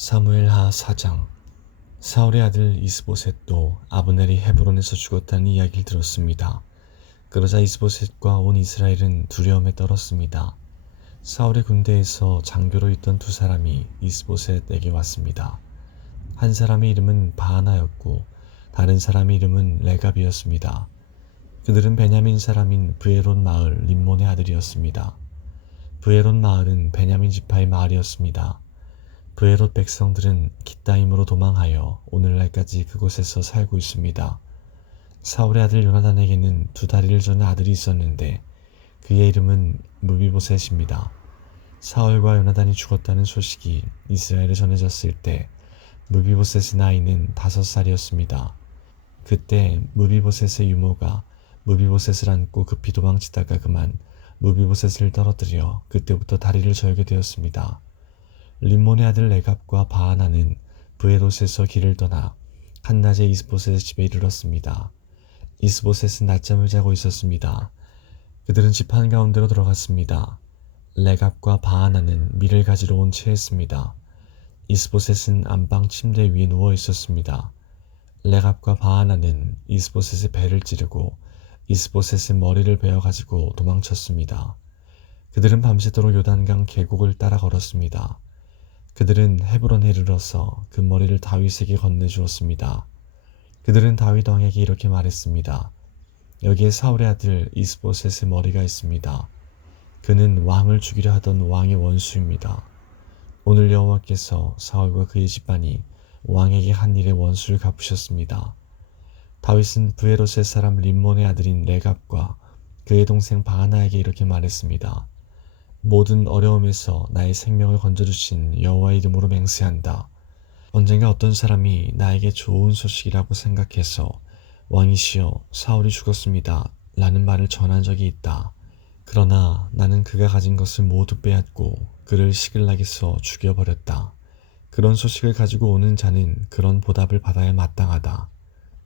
사무엘하 4장. 사울의 아들 이스보셋도 아브넬이 헤브론에서 죽었다는 이야기를 들었습니다. 그러자 이스보셋과 온 이스라엘은 두려움에 떨었습니다. 사울의 군대에서 장교로 있던 두 사람이 이스보셋에게 왔습니다. 한 사람의 이름은 바하나였고 다른 사람의 이름은 레갑이었습니다. 그들은 베냐민 사람인 브에롯 마을 림몬의 아들이었습니다. 브에롯 마을은 베냐민 지파의 마을이었습니다. 브에롯 백성들은 깃다임으로 도망하여 오늘날까지 그곳에서 살고 있습니다. 사울의 아들 요나단에게는 두 다리를 저는 아들이 있었는데 그의 이름은 무비보셋입니다. 사울과 요나단이 죽었다는 소식이 이스라엘에 전해졌을 때 무비보셋의 나이는 5살이었습니다. 그때 무비보셋의 유모가 무비보셋을 안고 급히 도망치다가 그만 무비보셋을 떨어뜨려 그때부터 다리를 저게 되었습니다. 림몬의 아들 레갑과 바하나는 브에롯에서 길을 떠나 한낮에 이스보셋의 집에 이르렀습니다. 이스보셋은 낮잠을 자고 있었습니다. 그들은 집 한가운데로 들어갔습니다. 레갑과 바하나는 밀을 가지러 온 채였습니다. 이스보셋은 안방 침대 위에 누워 있었습니다. 레갑과 바하나는 이스보셋의 배를 찌르고 이스보셋의 머리를 베어가지고 도망쳤습니다. 그들은 밤새도록 요단강 계곡을 따라 걸었습니다. 그들은 헤브론에 이르러서 그 머리를 다윗에게 건네주었습니다. 그들은 다윗 왕에게 이렇게 말했습니다. 여기에 사울의 아들 이스보셋의 머리가 있습니다. 그는 왕을 죽이려 하던 왕의 원수입니다. 오늘 여호와께서 사울과 그의 집안이 왕에게 한 일의 원수를 갚으셨습니다. 다윗은 브에롯의 사람 림몬의 아들인 레갑과 그의 동생 바하나에게 이렇게 말했습니다. 모든 어려움에서 나의 생명을 건져주신 여호와의 이름으로 맹세한다. 언젠가 어떤 사람이 나에게 좋은 소식이라고 생각해서 왕이시여 사울이 죽었습니다 라는 말을 전한 적이 있다. 그러나 나는 그가 가진 것을 모두 빼앗고 그를 시글락에서 죽여버렸다. 그런 소식을 가지고 오는 자는 그런 보답을 받아야 마땅하다.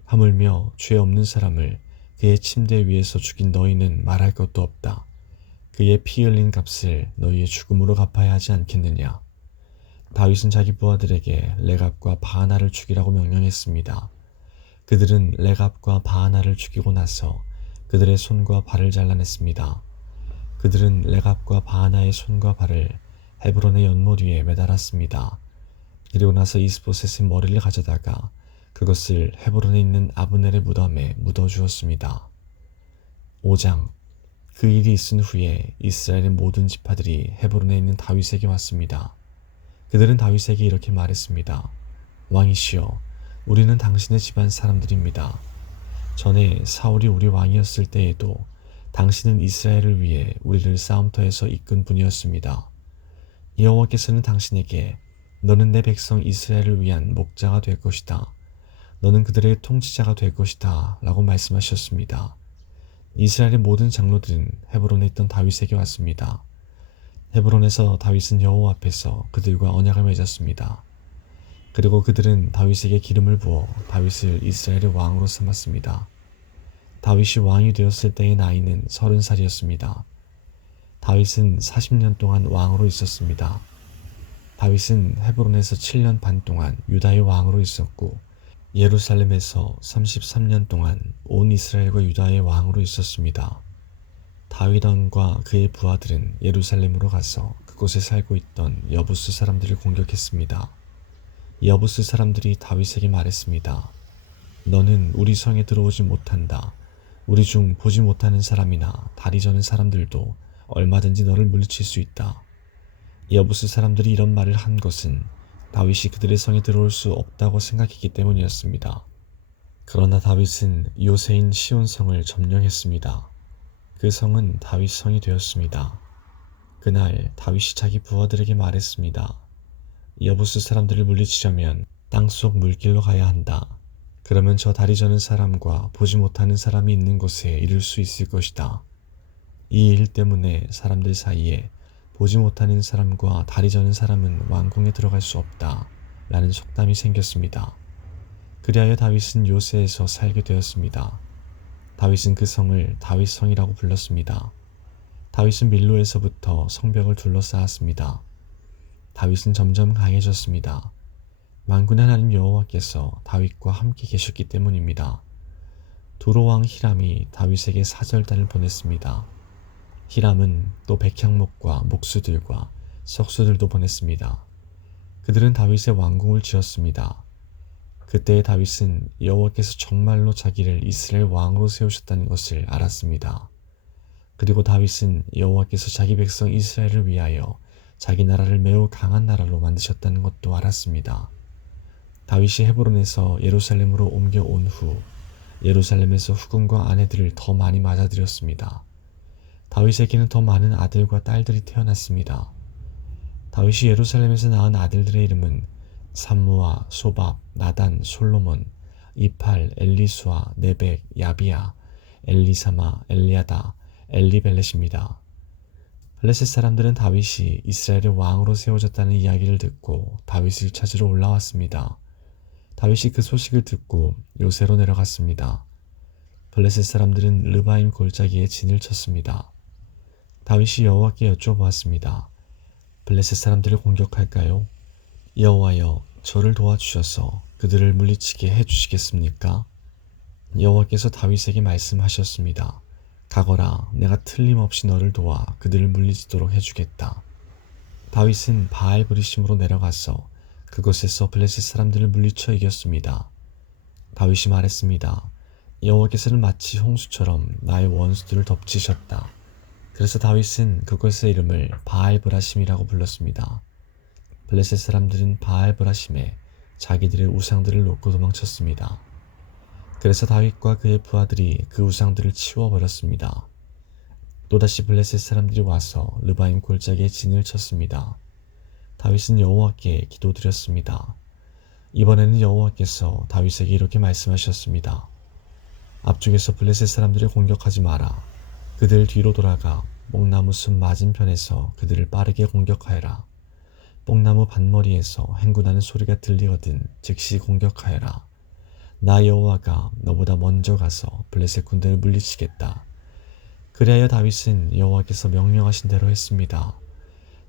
하물며 죄 없는 사람을 그의 침대 위에서 죽인 너희는 말할 것도 없다. 그의 피 흘린 값을 너희의 죽음으로 갚아야 하지 않겠느냐. 다윗은 자기 부하들에게 레갑과 바하나를 죽이라고 명령했습니다. 그들은 레갑과 바하나를 죽이고 나서 그들의 손과 발을 잘라냈습니다. 그들은 레갑과 바하나의 손과 발을 헤브론의 연못 위에 매달았습니다. 그리고 나서 이스보셋의 머리를 가져다가 그것을 헤브론에 있는 아브넬의 무덤에 묻어주었습니다. 5장. 그 일이 있은 후에 이스라엘의 모든 지파들이 헤브론에 있는 다윗에게 왔습니다. 그들은 다윗에게 이렇게 말했습니다. 왕이시여, 우리는 당신의 집안 사람들입니다. 전에 사울이 우리 왕이었을 때에도 당신은 이스라엘을 위해 우리를 싸움터에서 이끈 분이었습니다. 여호와께서는 당신에게 너는 내 백성 이스라엘을 위한 목자가 될 것이다. 너는 그들의 통치자가 될 것이다 라고 말씀하셨습니다. 이스라엘의 모든 장로들은 헤브론에 있던 다윗에게 왔습니다. 헤브론에서 다윗은 여호와 앞에서 그들과 언약을 맺었습니다. 그리고 그들은 다윗에게 기름을 부어 다윗을 이스라엘의 왕으로 삼았습니다. 다윗이 왕이 되었을 때의 나이는 30살이었습니다. 다윗은 40년 동안 왕으로 있었습니다. 다윗은 헤브론에서 7년 반 동안 유다의 왕으로 있었고 예루살렘에서 33년 동안 온 이스라엘과 유다의 왕으로 있었습니다. 다윗 왕과 그의 부하들은 예루살렘으로 가서 그곳에 살고 있던 여부스 사람들을 공격했습니다. 여부스 사람들이 다윗에게 말했습니다. 너는 우리 성에 들어오지 못한다. 우리 중 보지 못하는 사람이나 다리 저는 사람들도 얼마든지 너를 물리칠 수 있다. 여부스 사람들이 이런 말을 한 것은 다윗이 그들의 성에 들어올 수 없다고 생각했기 때문이었습니다. 그러나 다윗은 요새인 시온성을 점령했습니다. 그 성은 다윗 성이 되었습니다. 그날 다윗이 자기 부하들에게 말했습니다. 여부스 사람들을 물리치려면 땅속 물길로 가야 한다. 그러면 저 다리 저는 사람과 보지 못하는 사람이 있는 곳에 이를 수 있을 것이다. 이 일 때문에 사람들 사이에 보지 못하는 사람과 다리 저는 사람은 왕궁에 들어갈 수 없다 라는 속담이 생겼습니다. 그리하여 다윗은 요새에서 살게 되었습니다. 다윗은 그 성을 다윗성이라고 불렀습니다. 다윗은 밀로에서부터 성벽을 둘러싸았습니다. 다윗은 점점 강해졌습니다. 만군의 하나님 여호와께서 다윗과 함께 계셨기 때문입니다. 두로왕 히람이 다윗에게 사절단을 보냈습니다. 히람은 또 백향목과 목수들과 석수들도 보냈습니다. 그들은 다윗의 왕궁을 지었습니다. 그때 다윗은 여호와께서 정말로 자기를 이스라엘 왕으로 세우셨다는 것을 알았습니다. 그리고 다윗은 여호와께서 자기 백성 이스라엘을 위하여 자기 나라를 매우 강한 나라로 만드셨다는 것도 알았습니다. 다윗이 헤브론에서 예루살렘으로 옮겨온 후 예루살렘에서 후궁과 아내들을 더 많이 맞아들였습니다. 다윗에게는 더 많은 아들과 딸들이 태어났습니다. 다윗이 예루살렘에서 낳은 아들들의 이름은 삼무아, 소밥, 나단, 솔로몬, 이팔, 엘리수아, 네벡, 야비야, 엘리사마, 엘리야다, 엘리벨렛입니다. 블레셋 사람들은 다윗이 이스라엘의 왕으로 세워졌다는 이야기를 듣고 다윗을 찾으러 올라왔습니다. 다윗이 그 소식을 듣고 요새로 내려갔습니다. 블레셋 사람들은 르바임 골짜기에 진을 쳤습니다. 다윗이 여호와께 여쭤보았습니다. 블레셋 사람들을 공격할까요? 여호와여, 저를 도와주셔서 그들을 물리치게 해주시겠습니까? 여호와께서 다윗에게 말씀하셨습니다. 가거라, 내가 틀림없이 너를 도와 그들을 물리치도록 해주겠다. 다윗은 바알 브리심으로 내려가서 그곳에서 블레셋 사람들을 물리쳐 이겼습니다. 다윗이 말했습니다. 여호와께서는 마치 홍수처럼 나의 원수들을 덮치셨다. 그래서 다윗은 그곳의 이름을 바알 브라심이라고 불렀습니다. 블레셋 사람들은 바알 브라심에 자기들의 우상들을 놓고 도망쳤습니다. 그래서 다윗과 그의 부하들이 그 우상들을 치워버렸습니다. 또다시 블레셋 사람들이 와서 르바임 골짜기에 진을 쳤습니다. 다윗은 여호와께 기도드렸습니다. 이번에는 여호와께서 다윗에게 이렇게 말씀하셨습니다. 앞쪽에서 블레셋 사람들을 공격하지 마라. 그들 뒤로 돌아가 뽕나무 숲 맞은편에서 그들을 빠르게 공격하여라. 뽕나무 반머리에서 행군하는 소리가 들리거든 즉시 공격하여라. 나 여호와가 너보다 먼저 가서 블레셋 군대를 물리치겠다. 그리하여 다윗은 여호와께서 명령하신 대로 했습니다.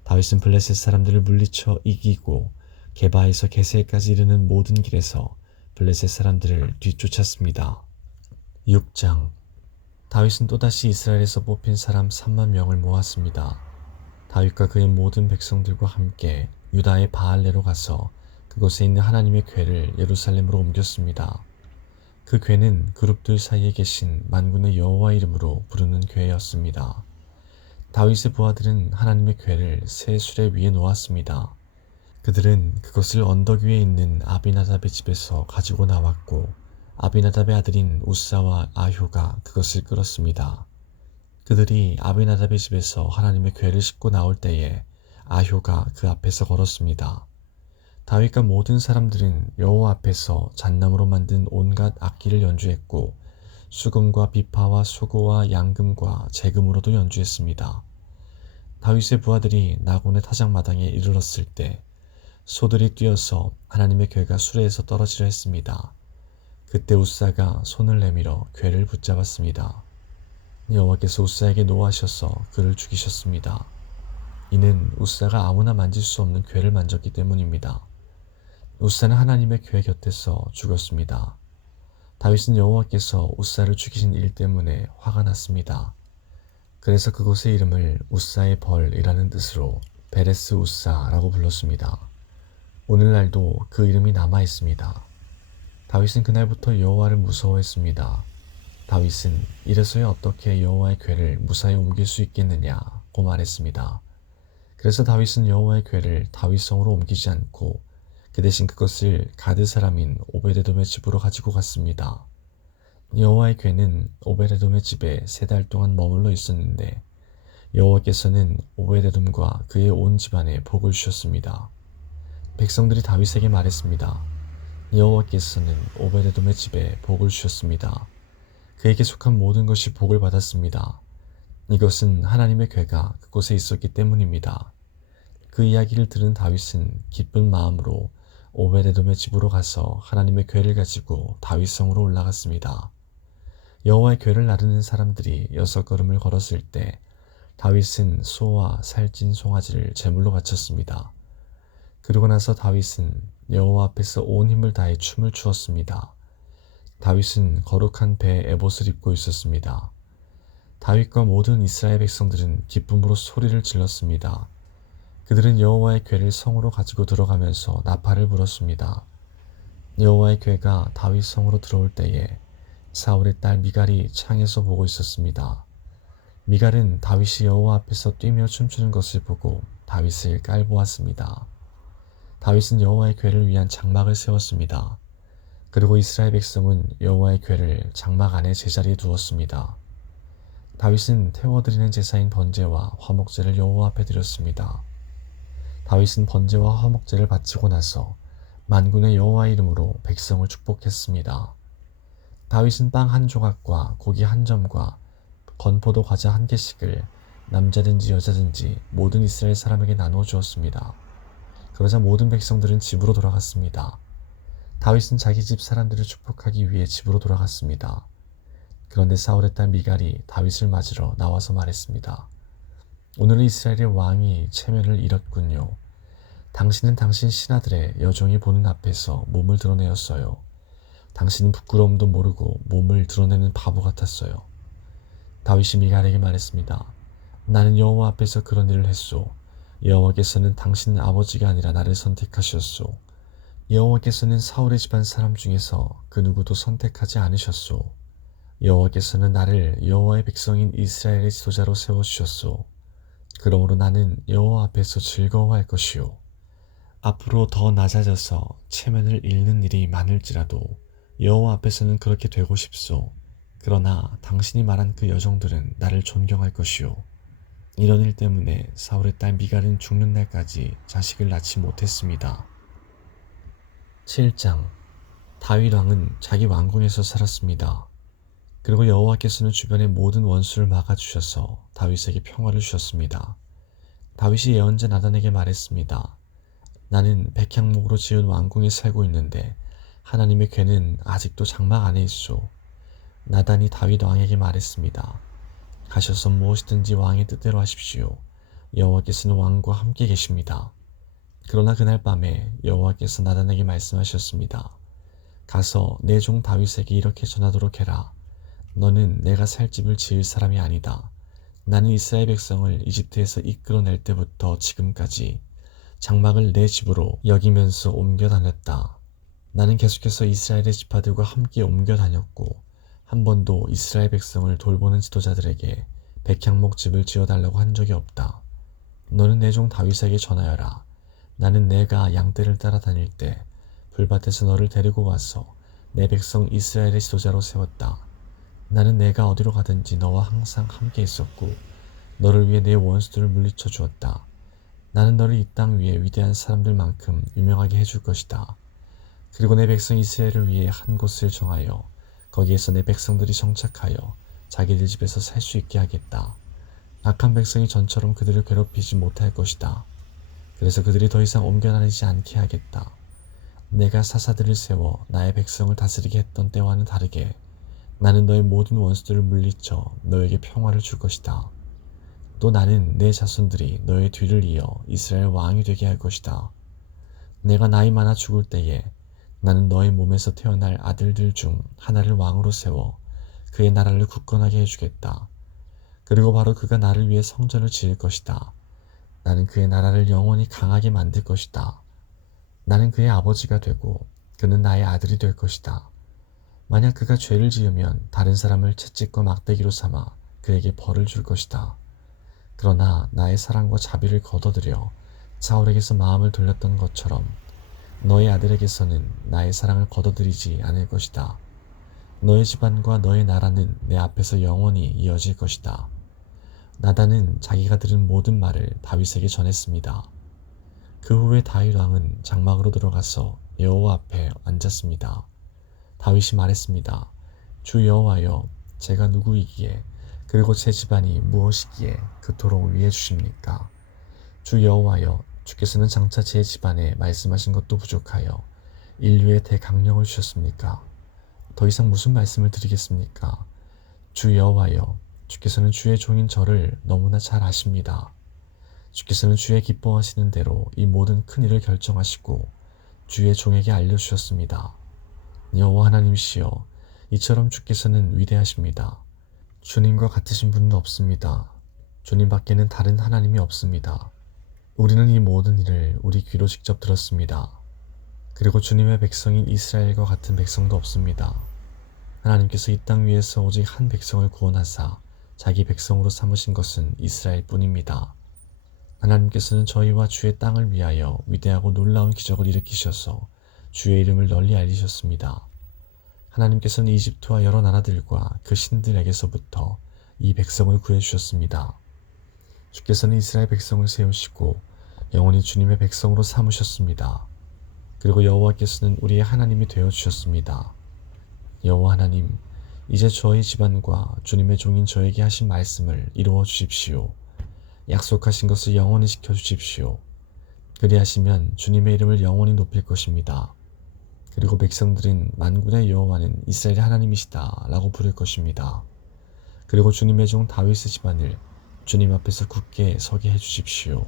다윗은 블레셋 사람들을 물리쳐 이기고 게바에서 게세까지 이르는 모든 길에서 블레셋 사람들을 뒤쫓았습니다. 6장. 다윗은 또다시 이스라엘에서 뽑힌 사람 3만 명을 모았습니다. 다윗과 그의 모든 백성들과 함께 유다의 바알레로 가서 그곳에 있는 하나님의 궤를 예루살렘으로 옮겼습니다. 그 궤는 그룹들 사이에 계신 만군의 여호와 이름으로 부르는 궤였습니다. 다윗의 부하들은 하나님의 궤를 새 수레 위에 놓았습니다. 그들은 그것을 언덕 위에 있는 아비나답의 집에서 가지고 나왔고 아비나답의 아들인 우사와 아효가 그것을 끌었습니다. 그들이 아비나답의 집에서 하나님의 궤를 싣고 나올 때에 아효가 그 앞에서 걸었습니다. 다윗과 모든 사람들은 여호와 앞에서 잣나무로 만든 온갖 악기를 연주했고 수금과 비파와 수고와 양금과 재금으로도 연주했습니다. 다윗의 부하들이 나곤의 타작마당에 이르렀을 때 소들이 뛰어서 하나님의 궤가 수레에서 떨어지려 했습니다. 그때 우사가 손을 내밀어 궤를 붙잡았습니다. 여호와께서 우사에게 노하셔서 그를 죽이셨습니다. 이는 우사가 아무나 만질 수 없는 궤를 만졌기 때문입니다. 우사는 하나님의 궤 곁에서 죽었습니다. 다윗은 여호와께서 우사를 죽이신 일 때문에 화가 났습니다. 그래서 그곳의 이름을 우사의 벌이라는 뜻으로 베레스 우사라고 불렀습니다. 오늘날도 그 이름이 남아 있습니다. 다윗은 그날부터 여호와를 무서워했습니다. 다윗은 이래서야 어떻게 여호와의 궤를 무사히 옮길 수 있겠느냐고 말했습니다. 그래서 다윗은 여호와의 궤를 다윗성으로 옮기지 않고 그 대신 그것을 가드 사람인 오베데돔의 집으로 가지고 갔습니다. 여호와의 궤는 오베데돔의 집에 3달 동안 머물러 있었는데 여호와께서는 오베데돔과 그의 온 집안에 복을 주셨습니다. 백성들이 다윗에게 말했습니다. 여호와께서는 오베데돔의 집에 복을 주셨습니다. 그에게 속한 모든 것이 복을 받았습니다. 이것은 하나님의 궤가 그곳에 있었기 때문입니다. 그 이야기를 들은 다윗은 기쁜 마음으로 오베데돔의 집으로 가서 하나님의 궤를 가지고 다윗성으로 올라갔습니다. 여호와의 궤를 나르는 사람들이 6걸음을 걸었을 때 다윗은 소와 살찐 송아지를 제물로 바쳤습니다. 그러고 나서 다윗은 여호와 앞에서 온 힘을 다해 춤을 추었습니다. 다윗은 거룩한 배에 에봇을 입고 있었습니다. 다윗과 모든 이스라엘 백성들은 기쁨으로 소리를 질렀습니다. 그들은 여호와의 궤를 성으로 가지고 들어가면서 나팔을 불었습니다. 여호와의 궤가 다윗 성으로 들어올 때에 사울의 딸 미갈이 창에서 보고 있었습니다. 미갈은 다윗이 여호와 앞에서 뛰며 춤추는 것을 보고 다윗을 깔보았습니다. 다윗은 여호와의 궤를 위한 장막을 세웠습니다. 그리고 이스라엘 백성은 여호와의 궤를 장막 안에 제자리에 두었습니다. 다윗은 태워드리는 제사인 번제와 화목제를 여호와 앞에 드렸습니다. 다윗은 번제와 화목제를 바치고 나서 만군의 여호와 이름으로 백성을 축복했습니다. 다윗은 빵 한 조각과 고기 한 점과 건포도 과자 한 개씩을 남자든지 여자든지 모든 이스라엘 사람에게 나누어 주었습니다. 그러자 모든 백성들은 집으로 돌아갔습니다. 다윗은 자기 집 사람들을 축복하기 위해 집으로 돌아갔습니다. 그런데 사울의 딸 미갈이 다윗을 맞으러 나와서 말했습니다. 오늘은 이스라엘의 왕이 체면을 잃었군요. 당신은 당신 신하들의 여종이 보는 앞에서 몸을 드러내었어요. 당신은 부끄러움도 모르고 몸을 드러내는 바보 같았어요. 다윗이 미갈에게 말했습니다. 나는 여호와 앞에서 그런 일을 했소. 여호와께서는 당신 아버지가 아니라 나를 선택하셨소. 여호와께서는 사울의 집안 사람 중에서 그 누구도 선택하지 않으셨소. 여호와께서는 나를 여호와의 백성인 이스라엘의 지도자로 세워주셨소. 그러므로 나는 여호와 앞에서 즐거워할 것이요. 앞으로 더 낮아져서 체면을 잃는 일이 많을지라도 여호와 앞에서는 그렇게 되고 싶소. 그러나 당신이 말한 그 여종들은 나를 존경할 것이요. 이런 일 때문에 사울의 딸 미갈은 죽는 날까지 자식을 낳지 못했습니다. 7장 다윗 왕은 자기 왕궁에서 살았습니다. 그리고 여호와께서는 주변의 모든 원수를 막아주셔서 다윗에게 평화를 주셨습니다. 다윗이 예언자 나단에게 말했습니다. 나는 백향목으로 지은 왕궁에 살고 있는데 하나님의 궤는 아직도 장막 안에 있소. 나단이 다윗 왕에게 말했습니다. 가셔서 무엇이든지 왕의 뜻대로 하십시오. 여호와께서는 왕과 함께 계십니다. 그러나 그날 밤에 여호와께서 나단에게 말씀하셨습니다. 가서 내 종 다윗에게 이렇게 전하도록 해라. 너는 내가 살 집을 지을 사람이 아니다. 나는 이스라엘 백성을 이집트에서 이끌어낼 때부터 지금까지 장막을 내 집으로 여기면서 옮겨 다녔다. 나는 계속해서 이스라엘의 지파들과 함께 옮겨 다녔고 한 번도 이스라엘 백성을 돌보는 지도자들에게 백향목 집을 지어달라고 한 적이 없다. 너는 내 종 다윗에게 전하여라. 나는 내가 양떼를 따라다닐 때 불밭에서 너를 데리고 와서 내 백성 이스라엘의 지도자로 세웠다. 나는 내가 어디로 가든지 너와 항상 함께 있었고 너를 위해 내 원수들을 물리쳐 주었다. 나는 너를 이 땅 위에 위대한 사람들만큼 유명하게 해줄 것이다. 그리고 내 백성 이스라엘을 위해 한 곳을 정하여 거기에서 내 백성들이 정착하여 자기들 집에서 살 수 있게 하겠다. 악한 백성이 전처럼 그들을 괴롭히지 못할 것이다. 그래서 그들이 더 이상 옮겨다니지 않게 하겠다. 내가 사사들을 세워 나의 백성을 다스리게 했던 때와는 다르게 나는 너의 모든 원수들을 물리쳐 너에게 평화를 줄 것이다. 또 나는 내 자손들이 너의 뒤를 이어 이스라엘 왕이 되게 할 것이다. 내가 나이 많아 죽을 때에 나는 너의 몸에서 태어날 아들들 중 하나를 왕으로 세워 그의 나라를 굳건하게 해주겠다. 그리고 바로 그가 나를 위해 성전을 지을 것이다. 나는 그의 나라를 영원히 강하게 만들 것이다. 나는 그의 아버지가 되고 그는 나의 아들이 될 것이다. 만약 그가 죄를 지으면 다른 사람을 채찍과 막대기로 삼아 그에게 벌을 줄 것이다. 그러나 나의 사랑과 자비를 거둬들여 사울에게서 마음을 돌렸던 것처럼 너의 아들에게서는 나의 사랑을 거둬들이지 않을 것이다. 너의 집안과 너의 나라는 내 앞에서 영원히 이어질 것이다. 나단은 자기가 들은 모든 말을 다윗에게 전했습니다. 그 후에 다윗 왕은 장막으로 들어가서 여호와 앞에 앉았습니다. 다윗이 말했습니다. 주 여호와여, 제가 누구이기에 그리고 제 집안이 무엇이기에 그토록 위해 주십니까? 주 여호와여, 주께서는 장차 제 집안에 말씀하신 것도 부족하여 인류의 대강령을 주셨습니까? 더 이상 무슨 말씀을 드리겠습니까? 주 여호와여, 주께서는 주의 종인 저를 너무나 잘 아십니다. 주께서는 주의 기뻐하시는 대로 이 모든 큰 일을 결정하시고 주의 종에게 알려주셨습니다. 여호와 하나님이시여, 이처럼 주께서는 위대하십니다. 주님과 같으신 분은 없습니다. 주님 밖에는 다른 하나님이 없습니다. 우리는 이 모든 일을 우리 귀로 직접 들었습니다. 그리고 주님의 백성인 이스라엘과 같은 백성도 없습니다. 하나님께서 이 땅 위에서 오직 한 백성을 구원하사 자기 백성으로 삼으신 것은 이스라엘 뿐입니다. 하나님께서는 저희와 주의 땅을 위하여 위대하고 놀라운 기적을 일으키셔서 주의 이름을 널리 알리셨습니다. 하나님께서는 이집트와 여러 나라들과 그 신들에게서부터 이 백성을 구해주셨습니다. 주께서는 이스라엘 백성을 세우시고 영원히 주님의 백성으로 삼으셨습니다. 그리고 여호와께서는 우리의 하나님이 되어주셨습니다. 여호와 하나님, 이제 저희 집안과 주님의 종인 저에게 하신 말씀을 이루어 주십시오. 약속하신 것을 영원히 지켜주십시오. 그리하시면 주님의 이름을 영원히 높일 것입니다. 그리고 백성들은 만군의 여호와는 이스라엘의 하나님이시다 라고 부를 것입니다. 그리고 주님의 종 다윗의 집안을 주님 앞에서 굳게 서게 해주십시오.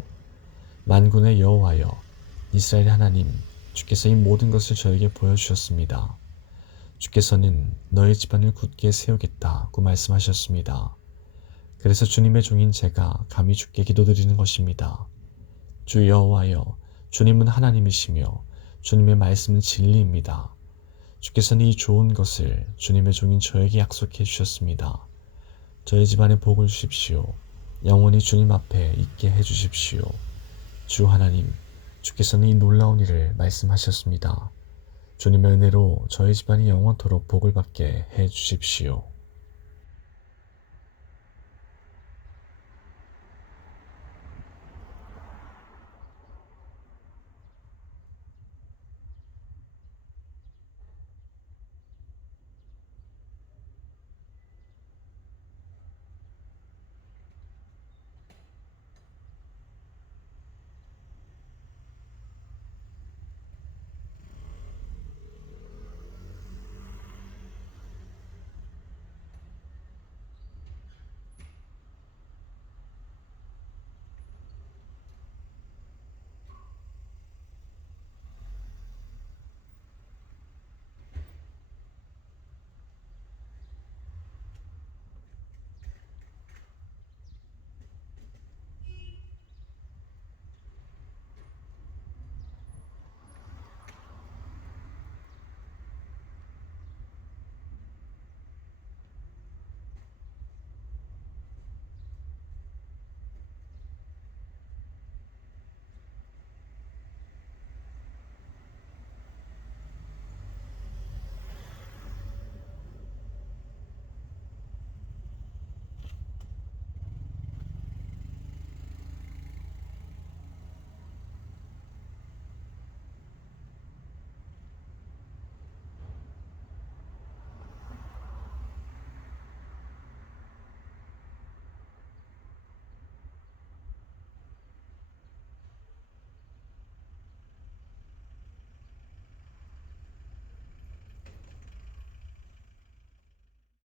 만군의 여호와여, 이스라엘의 하나님, 주께서 이 모든 것을 저에게 보여주셨습니다. 주께서는 너의 집안을 굳게 세우겠다고 말씀하셨습니다. 그래서 주님의 종인 제가 감히 주께 기도드리는 것입니다. 주 여호와여, 주님은 하나님이시며 주님의 말씀은 진리입니다. 주께서는 이 좋은 것을 주님의 종인 저에게 약속해 주셨습니다. 저의 집안에 복을 주십시오. 영원히 주님 앞에 있게 해주십시오. 주 하나님, 주께서는 이 놀라운 일을 말씀하셨습니다. 주님의 은혜로 저희 집안이 영원토록 복을 받게 해주십시오.